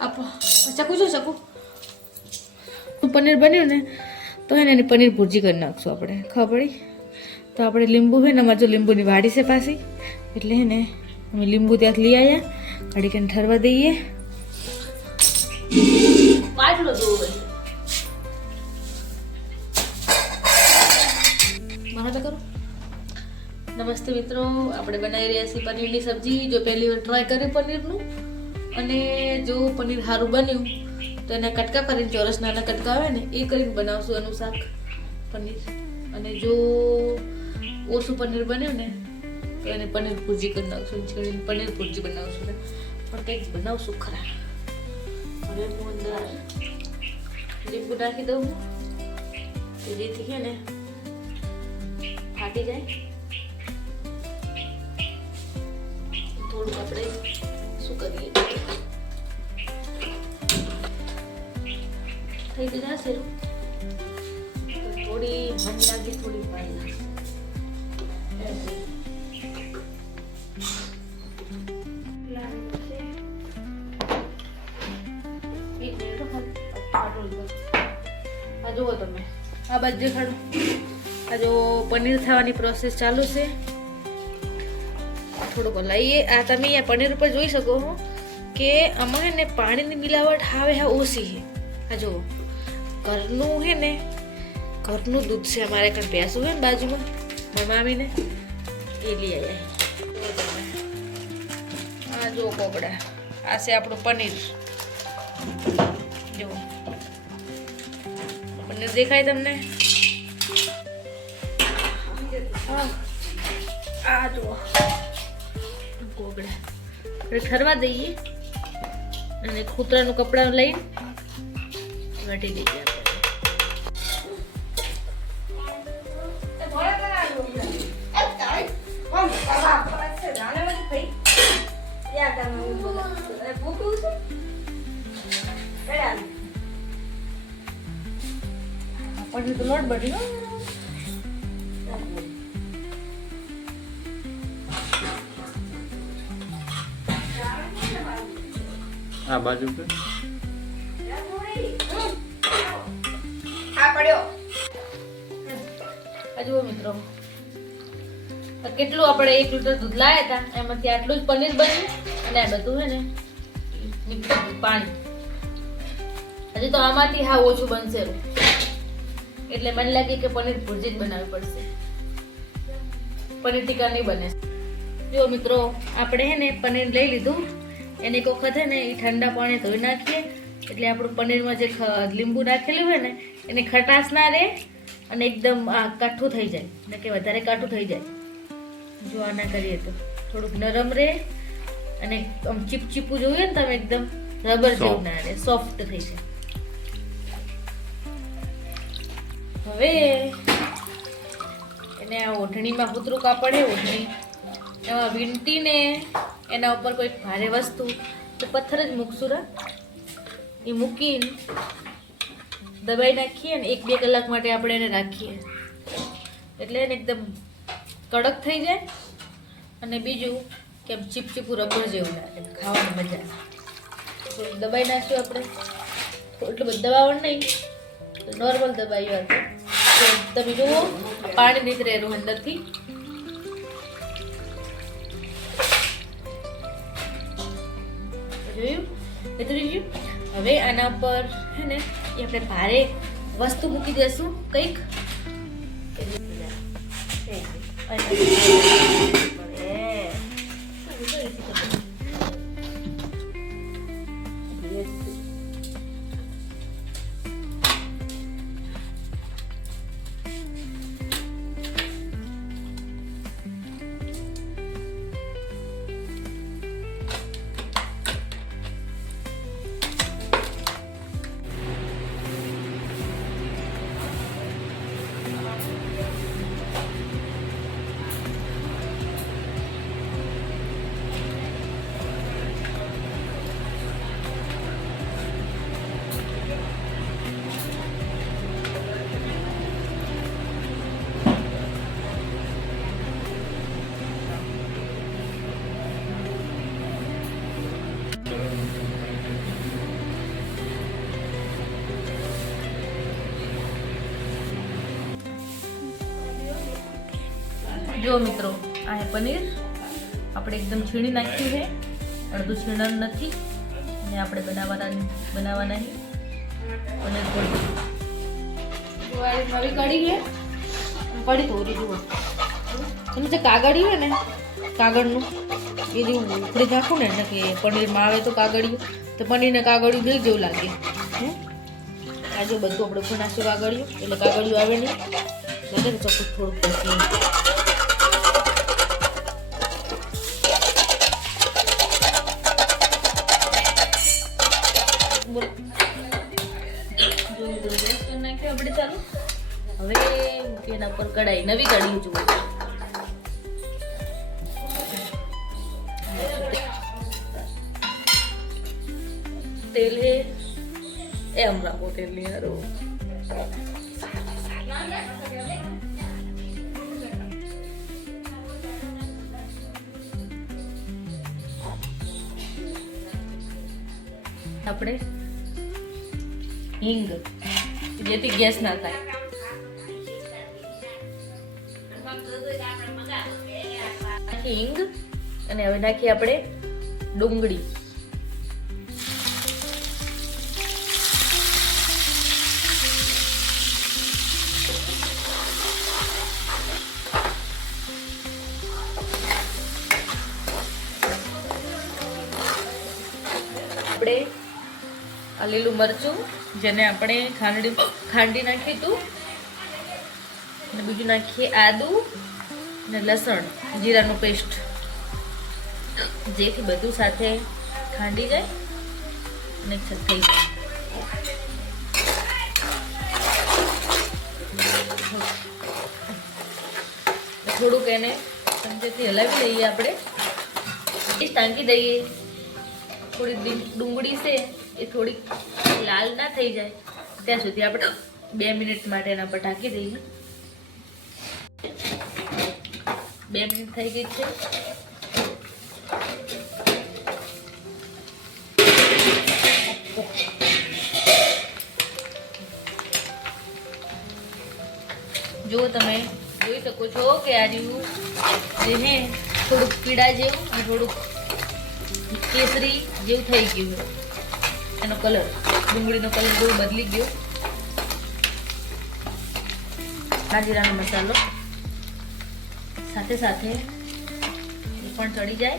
આપો. ચકુ છો ચકુ. પનીર બન્યું ને તો એને એની પનીર ભુરજી કરી નાખશું આપણે. ખબર પડી? તો આપણે લીંબુ છે ને અમારે જો લીંબુની વાડી છે પાછી. એટલે હે ને અમે લીંબુ ત્યાંથી લઈ આવ્યા ઘડી કરીને ઠરવા દઈએ. કરો. નમસ્તે મિત્રો આપણે બનાવી રહ્યા છીએ પનીરની સબ્જી. જો પહેલી વાર ટ્રાય કર્યું પનીરનું. અને જો પનીર સારું બન્યું, તો એના કટકા કરીને, ચોરસ નાના કટકા આવે ને, એ કરીને બનાવશું એનું શાક, પનીર. અને જો ઓછું પનીર બન્યું ને, તો એને પનીર ભુરજી કરી નાખશું છેડીને પનીર ભુરજી બનાવશું ને. પણ કંઈક બનાવશું ખરા. હવે હું અંદર લીંબુ નાખી દઉં જેથી છે ને, ફાટી જાય. થોડુંક આપણે શું કરીએ? થઈ જશે તો થોડી મન લાગે, થોડી પાણી જુઓ તમે. આ બાજુ ખાડો આ જો પનીર થવાની પ્રોસેસ ચાલુ છે. થોડુંક લઈએ. આ તમે પનીર ઉપર જોઈ શકો છો કે આમાં ને પાણીની મિલાવટ આવે હા ઓછી. છે આ જુઓ. ઘરનું હે ને, ઘરનું દૂધ છે અમારે કંઈ ભેંસું છે ને બાજુમાં મારા મામીને એ લઈ આવ્યા આ જો કોકડા, આ છે આપણું પનીર. જો. પનીર દેખાય તમને? હા. આ જુઓ કોગળા આપણે ઠરવા દઈએ. અને કૂતરાનું કપડાં લઈને વાટી દઈએ. આપણે આપણને તો લોટ હો. આ બાજુ કે આ જુઓ મિત્રો આ કેટલું આપણે એક લીટર દૂધ લાવ્યા હતા? એમાંથી આટલું જ પનીર બન્યું અને આ બધું હે ને પાણી. હજી તો આમાંથી હા ઓછું બનશે. એટલે મને લાગે કે પનીર ભુરજી જ બનાવવી પડશે. પનીર ટીકા નહીં બને. જો મિત્રો, આપણે હે ને પનીર લઈ લીધું. એને એક વખત હે ને એ ઠંડા પાણી ધોઈ નાખીએ. એટલે આપણું પનીરમાં જે લીંબુ નાખેલું હોય ને, એને ખટાશ ના રહે અને એકદમ કાઠું થઈ જાય. ને કે વધારે કાઠું થઈ જાય. જો આના કરીએ તો થોડુંક નરમ રહે અને આમ ચીપચીપું જોઈએ ને તમે એકદમ રબર જેવું ના રહે સોફ્ટ થઈ જાય. હવે એને આ ઓઢણીમાં કૂતરું કાપડ હે ઓઢણી એમાં વીંટીને એના ઉપર કોઈ ભારે વસ્તુ તો પથ્થર જ મૂકશું રા. એ મૂકીને દબાઈ નાખીએ અને એક બે કલાક માટે આપણે એને રાખીએ. એટલે એને એકદમ કડક થઈ જાય અને બીજું કે ચીપચીપું રબર જેવું લાગે, ખાવાની મજા. થોડુંક દબાઈ નાખ્યું આપણે. એટલું બધું દબાવણ નહીં. નોર્મલ દબાવ્યું આપણે તો. તમે જુઓ, પાણી નીકળે એનું અંદરથી. જોયું? નીકળી ગયું હવે આના પર, હે ને, એ આપણે ભારે વસ્તુ મૂકી દેશું, કંઈક. 哎 જે મિત્રો, આ પનીર. આપણે એકદમ છીણી નાખ્યું છે અડધું છીણવાનું નથી. અને આપણે બનાવવાના બનાવવાના પનીર કોળી નવી કઢી છે કઢી તોરી જુઓ. એનું જે કાગળિયું હોય ને, કાગળનું, એ જેવું ઉખડી નાખું ને, એટલે કે પનીરમાં આવે તો કાગળિયું, તો પનીરને કાગળિયું જોઈ જેવું લાગે. હમ? આ જો બધું આપણે ઉખડી નાખ્યું કાગળિયું, એટલે કાગળિયું આવે નહીં. લાગે ને ચોખ્ખું થોડુંક એના પર કઢાઈ, નવી કઢાઈ જુઓ તેલ હે, એ હમણાં હોટેલની હારું. આપણે હિંગ, જેથી ગેસ ના થાય. નાખી હિંગ અને હવે નાખીએ આપણે ડુંગળી. આપણે આ લીલું મરચું, જેને આપણે ખાંડી ખાંડી હતું અને બીજું નાખીએ આદુ. અને લસણ, જીરાનું પેસ્ટ. જેથી બધું સાથે ખાંડી જાય અને થઈ જાય. થોડુંક એને ચમચેથી હલાવી લઈએ આપણે. એ ટાંકી દઈએ. થોડી ડુંગળી છે એ થોડીક લાલ ના થઈ જાય. ત્યાં સુધી આપણે બે મિનિટ માટે એના પર ઢાંકી દઈએ. બે મિનિટ થઈ ગઈ છે. જો તમે, જોઈ શકો છો કે આ જેવું જે હે થોડુંક પીળા જેવું અને થોડુંક કેસરી જેવું થઈ ગયું એનો કલર, ડુંગળીનો કલર બહુ બદલી ગયો. આ મસાલો. સાથે સાથે એ પણ ચડી જાય.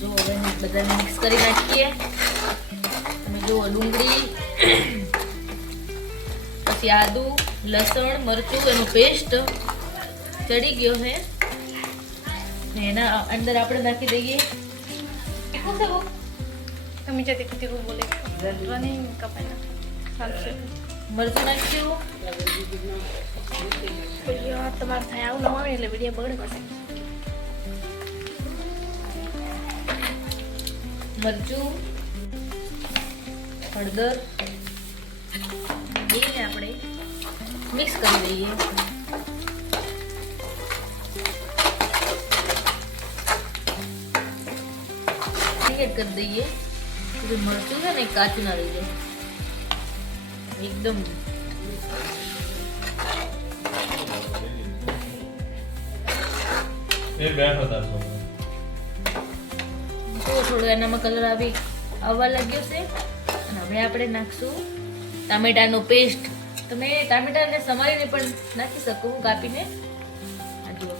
જો હવે બધાને મિક્સ કરી નાખીએ. તમે જુઓ ડુંગળી, પછી આદુ, લસણ, મરચું, એનો પેસ્ટ ચડી ગયો ને એના અંદર આપણે નાખી દઈએ. જે તીખું તીખું બોલે નહીં કપાઈ ના ચાલશે મરચું નાખ્યું વીડિયો તમારે થાય આવું નવા આવે એટલે વીડિયો બગડે પડશે મરચું હળદર એને આપણે મિક્સ કરી દઈએ એડ કરી દઈએ જે મરચું છે ને કાચના કાચું ના રહી જાય એકદમ તો. થોડો એનામાં કલર આવી આવવા લાગ્યો છે. અને હવે આપણે નાખશું ટામેટાનો પેસ્ટ તમે ટામેટાને સમારીને પણ નાખી શકો કાપીને. આ જુઓ.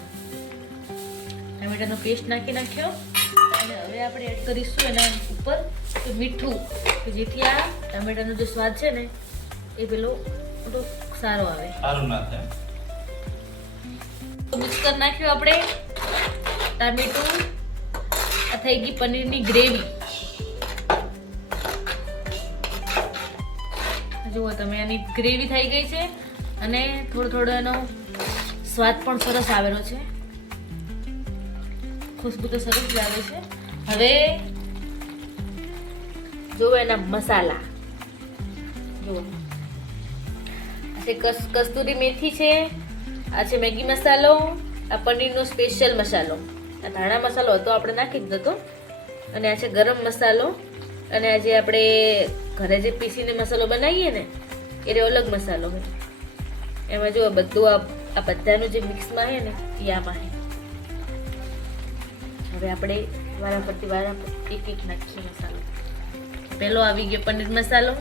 ટામેટાનો પેસ્ટ નાખી નાખ્યો. અને હવે આપણે એડ કરીશું એના ઉપર મીઠું. કે જેથી આ ટામેટાનો જે સ્વાદ છે ને એ પેલો થોડો સારો આવે. સારું ના થાય. મિક્સ કરી નાખ્યું આપણે ટામેટું. આ થઈ ગઈ પનીરની ગ્રેવી. જુઓ તમે આની ગ્રેવી થઈ ગઈ છે અને થોડો થોડો એનો સ્વાદ પણ સરસ આવેલો છે. ખુશ્બુ તો સરસ લાગે છે. હવે જુઓ એના મસાલા. જુઓ. આ છે કસ, કસ્તુરી મેથી છે. આ છે મેગી મસાલો. આ પનીરનો સ્પેશિયલ મસાલો. આ ધાણા મસાલો હતો, આપણે નાખી જ હતો. અને આ છે ગરમ મસાલો. અને આજે આપણે ઘરે જે પીસીને મસાલો બનાવીએ ને એ રે અલગ મસાલો હોય. એમાં જો બધું આ બધાનું જે મિક્સમાં છે ને એ આમાં છે હવે આપણે વારા પરથી વારા એક એક નાખીએ મસાલો. પહેલો આવી ગયો પનીર મસાલો.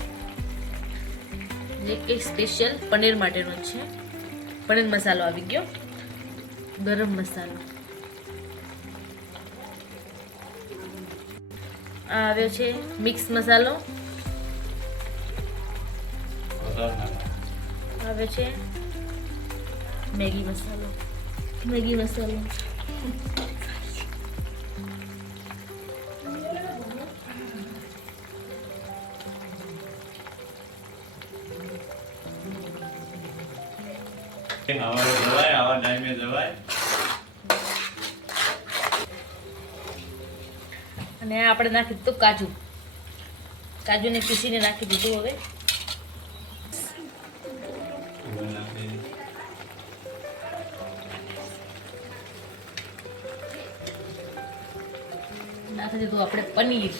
જે કે સ્પેશિયલ પનીર માટેનો છે. પનીર મસાલો આવી ગયો. ગરમ મસાલો. આ આવ્યો છે મિક્સ મસાલો. આવે છે મેગી મસાલો. મેગી મસાલો. અને આપણે નાખી દીધું કાજુ. કાજુને પીસીને નાખી દીધું હવે. નાખી દીધું આપણે પનીર.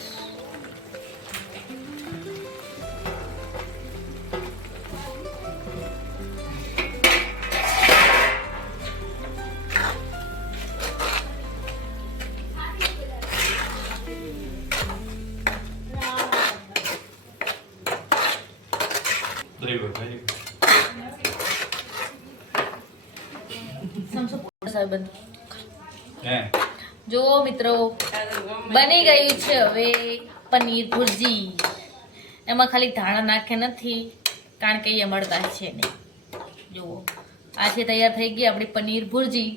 પોતા બંધ જો મિત્રો બની ગયું છે હવે પનીર ભુરજી. એમાં ખાલી ધાણા નાખે નથી કારણ કે એ મળતા છે ને જુઓ આ છે તૈયાર થઈ ગઈ આપણી પનીર ભુરજી.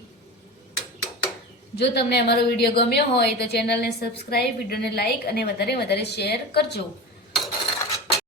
જો તમને અમારો વીડિયો ગમ્યો હોય તો ચેનલને સબસ્ક્રાઈબ વિડીયોને લાઈક અને વધારે વધારે શેર કરજો.